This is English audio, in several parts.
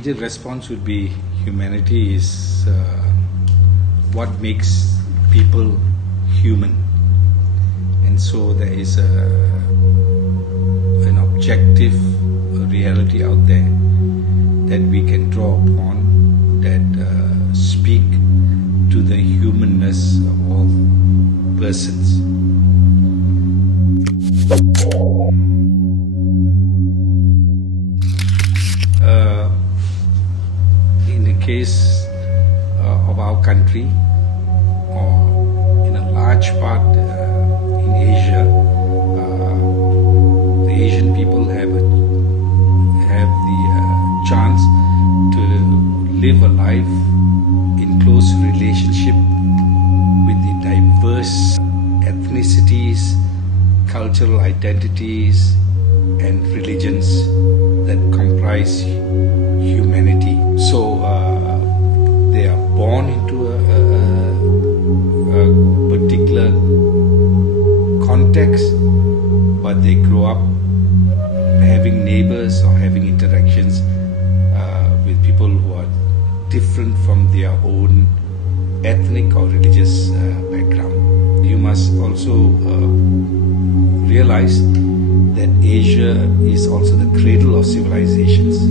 immediate response would be humanity is what makes people human. And so there is an objective reality out there that we can draw upon that speak to the humanness of all persons. In the case of our country, or in a large part in Asia, the Asian people have the chance to live a life in close relationship with the diverse ethnicities, cultural identities, and religions that comprise humanity. So they are born into a particular context, but they grow up having neighbors or having interactions with people who are different from their own ethnic or religious background. You must also realize that Asia is also the cradle of civilizations.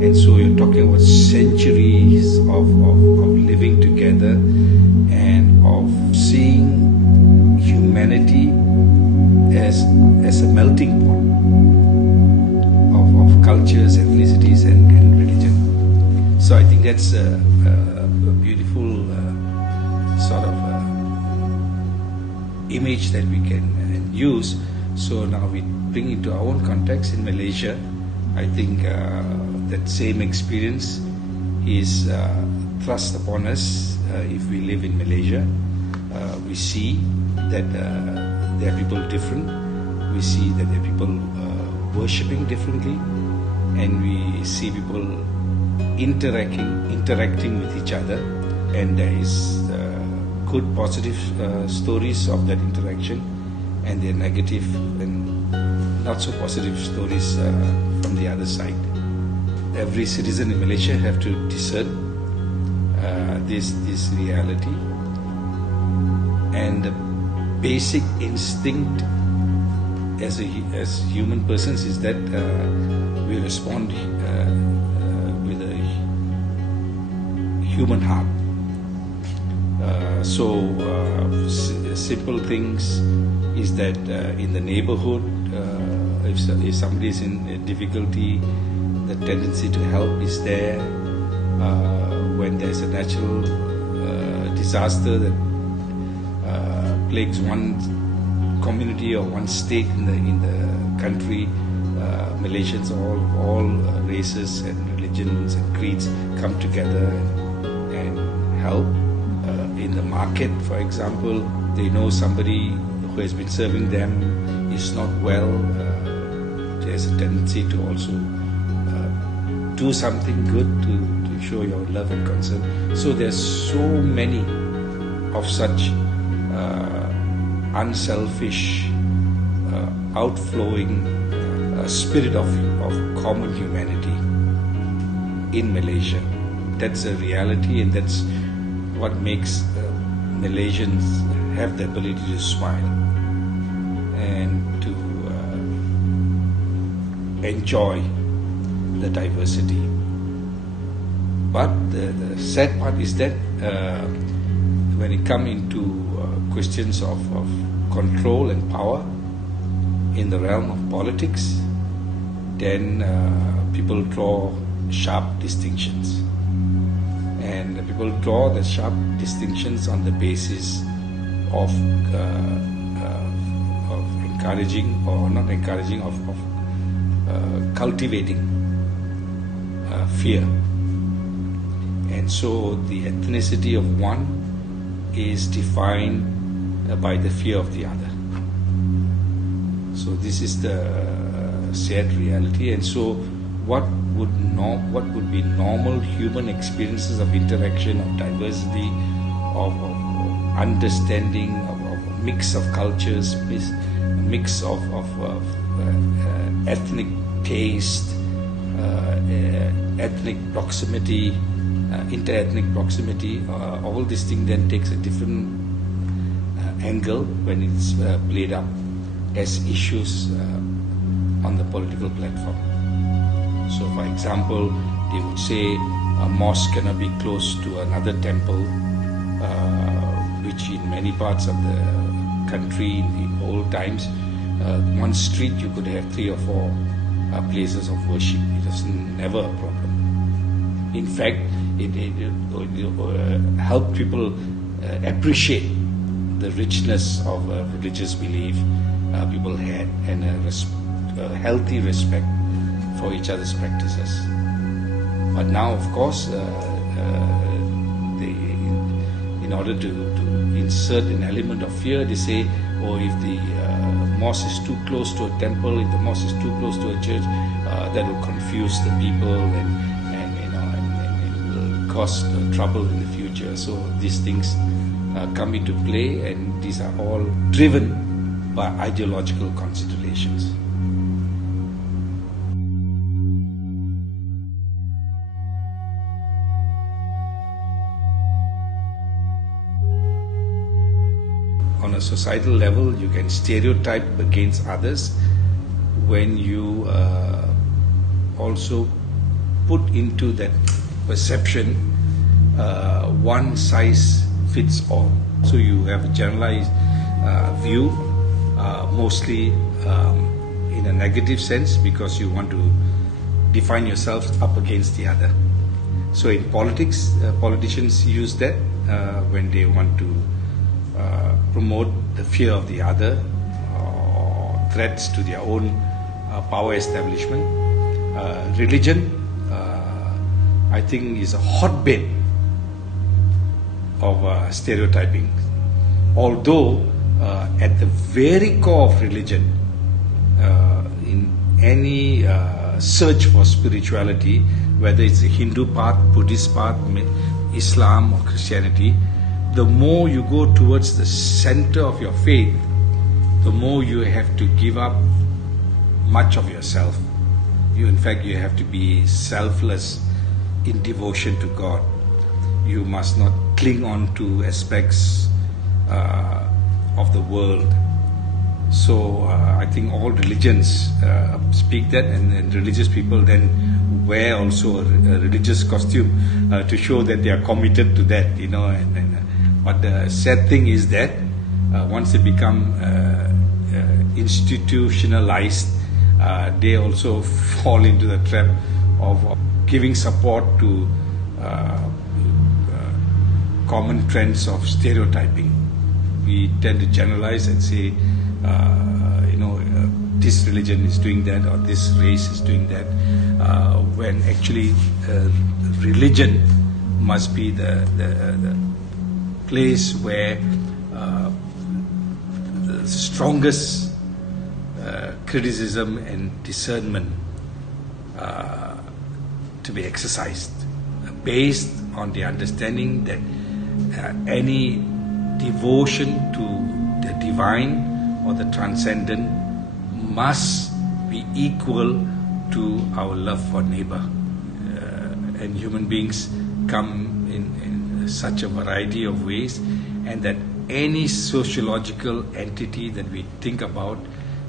And so you're talking about centuries of living together and of seeing humanity as a melting pot of cultures, ethnicities, and religion. So I think that's a beautiful sort of image that we can use. So now we bring it to our own context in Malaysia. I think that same experience is thrust upon us if we live in Malaysia. We see that there are people different. We see that there are people worshipping differently, and we see people interacting with each other. And there is good positive stories of that interaction, and there are negative and not so positive stories from the other side. Every citizen in Malaysia have to discern this reality, and the basic instinct as human persons is that we respond with a human heart. Simple things is that in the neighborhood, if somebody is in difficulty, the tendency to help is there. When there is a natural disaster that plagues one community or one state in the country, Malaysians, all races and religions and creeds come together and help. In the market, for example, they know somebody who has been serving them is not well. There's a tendency to also do something good to show your love and concern. So there's so many of such unselfish, outflowing spirit of common humanity in Malaysia. That's a reality, and that's what makes Malaysians have the ability to smile and to enjoy the diversity. But the sad part is that when it comes into questions of control and power in the realm of politics, then people draw sharp distinctions. And people draw the sharp distinctions on the basis of encouraging or not encouraging, of cultivating fear. And so the ethnicity of one is defined by the fear of the other. So this is the sad reality. And so what would be normal human experiences of interaction, of diversity, of understanding, of a mix of cultures, mix of ethnic taste, ethnic proximity, interethnic proximity, all this thing then takes a different angle when it's played up as issues on the political platform. So, for example, they would say a mosque cannot be close to another temple, which in many parts of the country in old times, one street you could have 3 or 4 places of worship. It was never a problem. In fact, it helped people appreciate the richness of religious belief people had, and a healthy respect for each other's practices. But now, of course, in order to insert an element of fear, they say, oh, if the mosque is too close to a temple, if the mosque is too close to a church, that will confuse the people and it will cause trouble in the future. So these things come into play, and these are all driven by ideological considerations. On a societal level, you can stereotype against others when you also put into that perception one size fits all. So you have a generalized view, mostly in a negative sense, because you want to define yourself up against the other. So in politics, politicians use that when they want to promote the fear of the other or threats to their own power establishment. Religion, I think, is a hotbed of stereotyping. Although at the very core of religion, in any search for spirituality, whether it's the Hindu path, Buddhist path, Islam or Christianity, the more you go towards the center of your faith, the more you have to give up much of yourself. In fact, you have to be selfless in devotion to God. You must not cling on to aspects of the world. So I think all religions speak that, and religious people then wear also a religious costume to show that they are committed to that, but the sad thing is that once they become institutionalized, they also fall into the trap of giving support to common trends of stereotyping. We tend to generalize and say, this religion is doing that, or this race is doing that, when actually religion must be the place where the strongest criticism and discernment to be exercised, based on the understanding that any devotion to the divine or the transcendent must be equal to our love for neighbor. And human beings come in such a variety of ways, and that any sociological entity that we think about,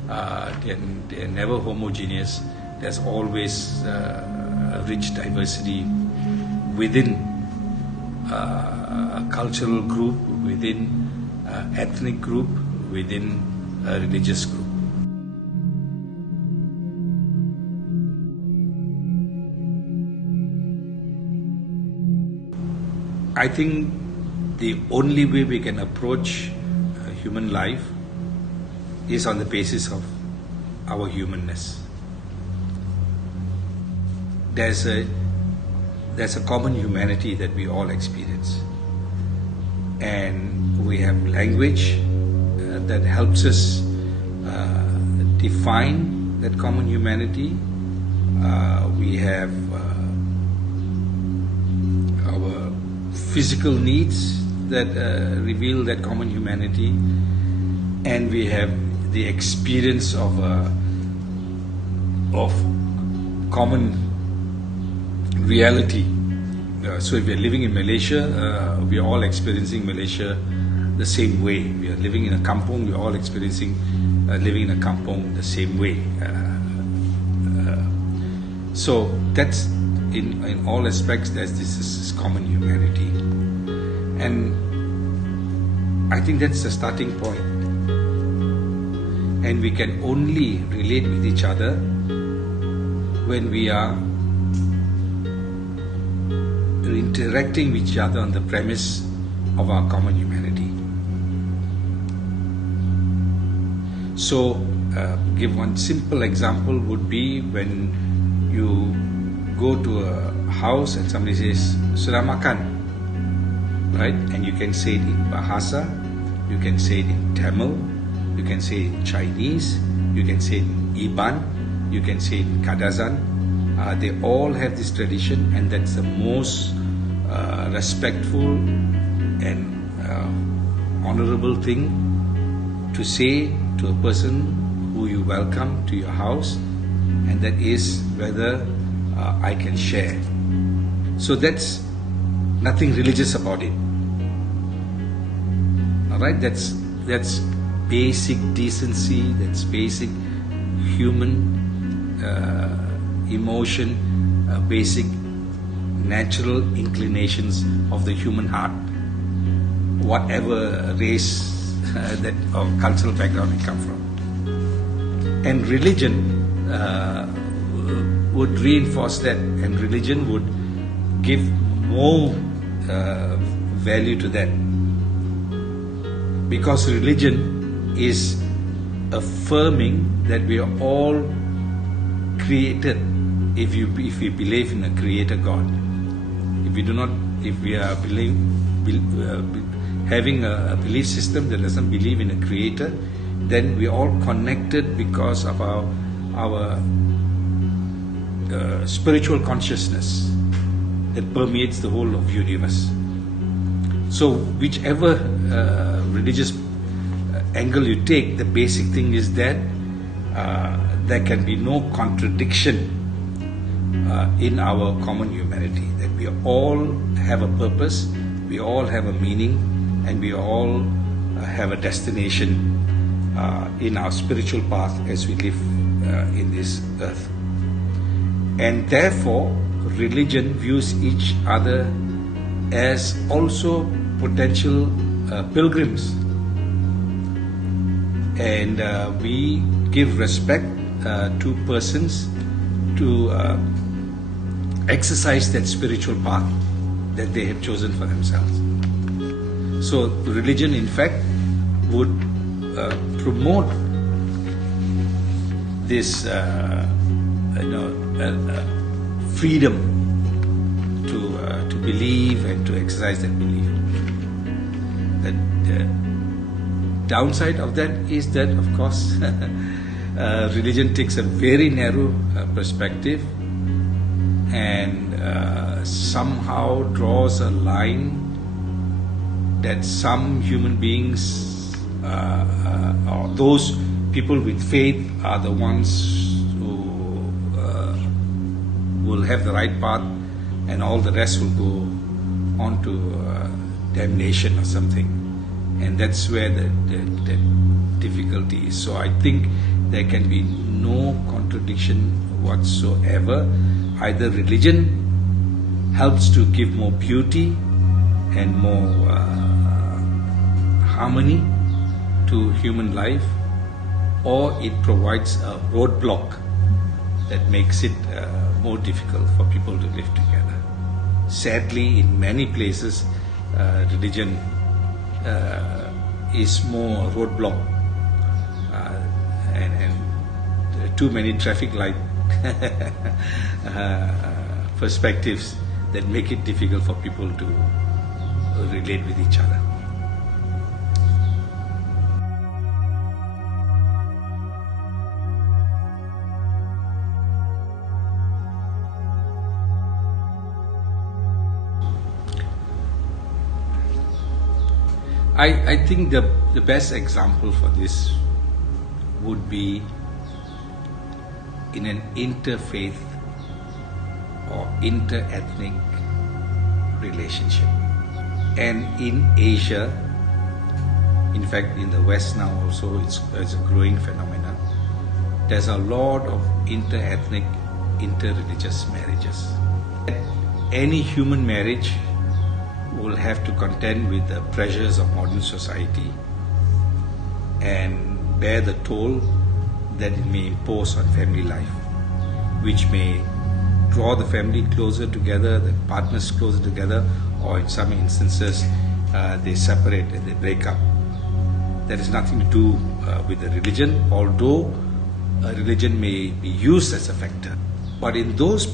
they're never homogeneous. There's always a rich diversity within a cultural group, within an ethnic group, within a religious group. I think the only way we can approach human life is on the basis of our humanness. There's a common humanity that we all experience, and we have language that helps us define that common humanity. We have our physical needs that reveal that common humanity, and we have the experience of common reality. So if we are living in Malaysia, we are all experiencing Malaysia the same way. We are living in a kampung, we are all experiencing living in a kampung the same way. So that's in all aspects that this is common humanity. And I think that's the starting point. And we can only relate with each other when we are interacting with each other on the premise of our common humanity. So, give one simple example would be when you go to a house and somebody says, "Sudah makan," right? And you can say it in Bahasa, you can say it in Tamil, you can say it in Chinese, you can say it in Iban, you can say it in Kadazan. They all have this tradition, and that's the most respectful and honorable thing to say to a person who you welcome to your house, and that is whether I can share. So that's nothing religious about it. Alright, that's basic decency, that's basic human emotion, basic natural inclinations of the human heart, whatever race that or cultural background it come from. And religion would reinforce that, and religion would give more value to that, because religion is affirming that we are all created. If we believe in a creator God, if we are having a belief system that doesn't believe in a creator, then we are all connected because of our spiritual consciousness that permeates the whole of universe. So whichever religious angle you take, the basic thing is that there can be no contradiction in our common humanity, that we all have a purpose, we all have a meaning, and we all have a destination in our spiritual path as we live in this earth. And therefore, religion views each other as also potential pilgrims. And we give respect to persons to exercise that spiritual path that they have chosen for themselves. So religion, in fact, would promote this, freedom to believe and to exercise that belief. The downside of that is that, of course, religion takes a very narrow perspective and somehow draws a line that some human beings or those people with faith are the ones who will have the right path, and all the rest will go on to damnation or something. And that's where the difficulty is. So I think there can be no contradiction whatsoever. Either religion helps to give more beauty and more harmony to human life, or it provides a roadblock that makes it more difficult for people to live together. Sadly, in many places, religion is more a roadblock, and too many traffic light perspectives that make it difficult for people to relate with each other. I think the best example for this would be in an interfaith or interethnic relationship. And in Asia, in fact in the West now also, it's a growing phenomenon. There's a lot of interethnic, interreligious marriages. Any human marriage will have to contend with the pressures of modern society and bear the toll that it may impose on family life, which may draw the family closer together, the partners closer together, or in some instances they separate and they break up. That has nothing to do with the religion, although religion may be used as a factor. But in those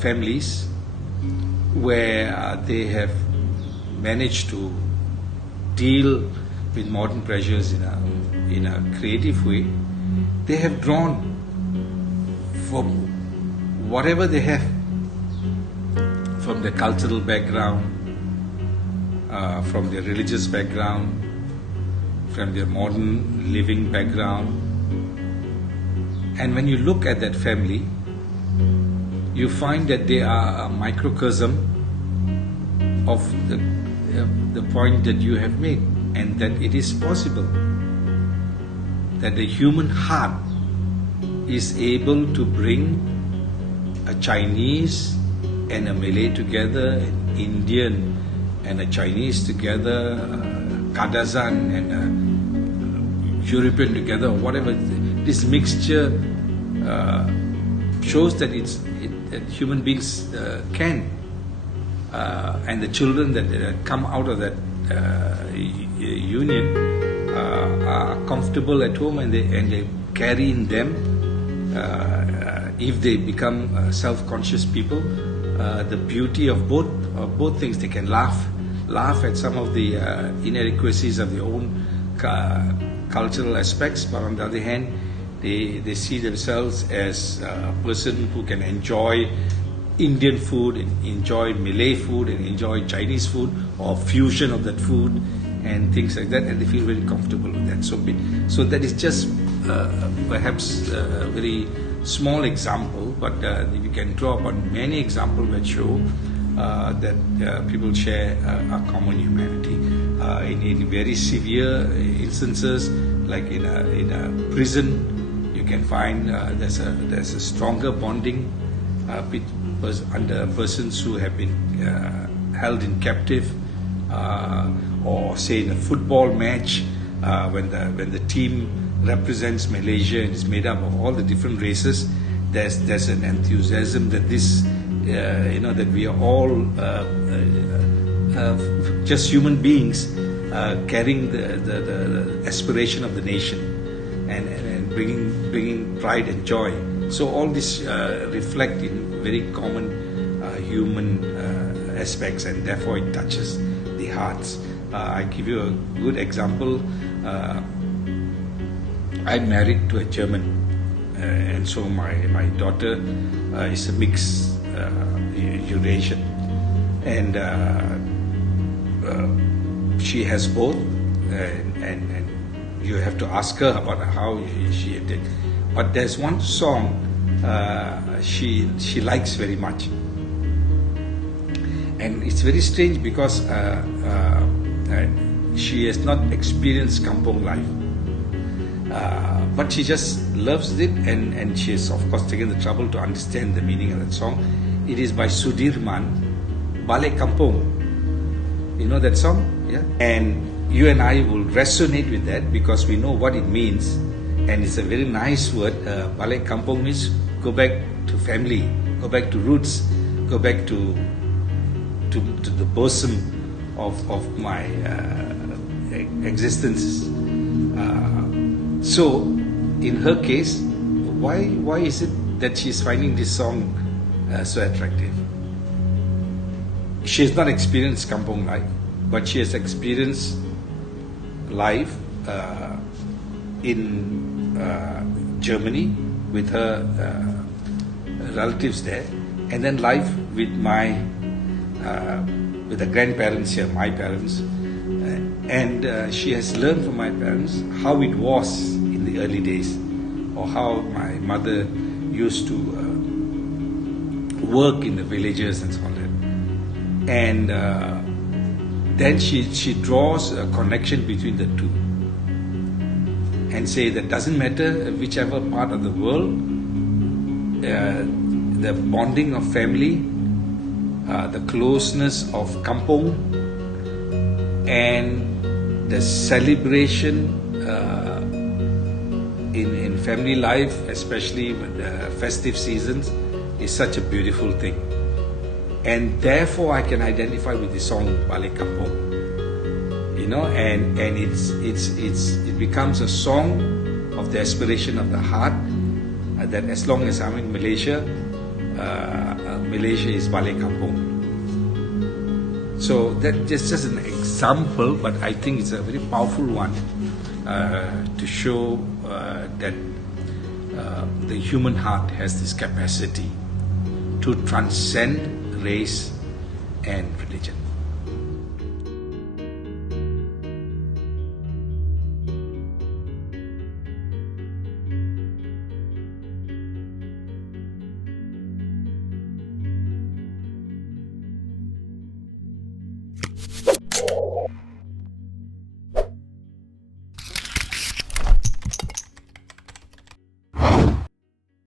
families where they have managed to deal with modern pressures in a creative way, they have drawn from whatever they have, from their cultural background, from their religious background, from their modern living background. And when you look at that family, you find that they are a microcosm of the point that you have made, and that it is possible that the human heart is able to bring a Chinese and a Malay together, an Indian and a Chinese together, Kadazan and a European together, or whatever. This mixture shows that that human beings can, and the children that come out of that union are comfortable at home, and they carry in them, if they become self-conscious people, the beauty of both things. They can laugh at some of the inadequacies of their own cultural aspects, but on the other hand, they see themselves as a person who can enjoy Indian food, and enjoy Malay food, and enjoy Chinese food, or fusion of that food and things like that, and they feel very comfortable with that. So that is just perhaps a very small example, but we can draw upon many examples that show that people share a common humanity. In very severe instances, like in a prison, you can find there's a stronger bonding under persons who have been held in captive, or say in a football match, when the team represents Malaysia and is made up of all the different races. There's an enthusiasm that this that we are all just human beings carrying the aspiration of the nation, and bringing pride and joy. So all this reflect in very common human aspects, and therefore it touches the hearts. I give you a good example. I'm married to a German, and so my daughter is a mixed Eurasian, and she has both, and you have to ask her about how she did. But there's one song she likes very much, and it's very strange because she has not experienced kampung life, but she just loves it, and she has of course taken the trouble to understand the meaning of that song. It is by Sudirman, Balik Kampung. You know that song? Yeah. And you and I will resonate with that because we know what it means, and it's a very nice word. Balik Kampung means go back to family, go back to roots, go back to the bosom of my existence. So in her case, why is it that she's finding this song so attractive? She has not experienced kampung life, but she has experienced life in Germany with her relatives there, and then life with the grandparents here, my parents, and she has learned from my parents how it was in the early days, or how my mother used to work in the villages and so on. And then she draws a connection between the two and say that doesn't matter whichever part of the world, the bonding of family, the closeness of kampong, and the celebration in family life, especially with the festive seasons, is such a beautiful thing. And therefore I can identify with the song Balik Kampung, and it becomes a song of the aspiration of the heart, that as long as I'm in Malaysia, Malaysia is Balik Kampung. So that's just an example, but I think it's a very powerful one to show that the human heart has this capacity to transcend race and religion.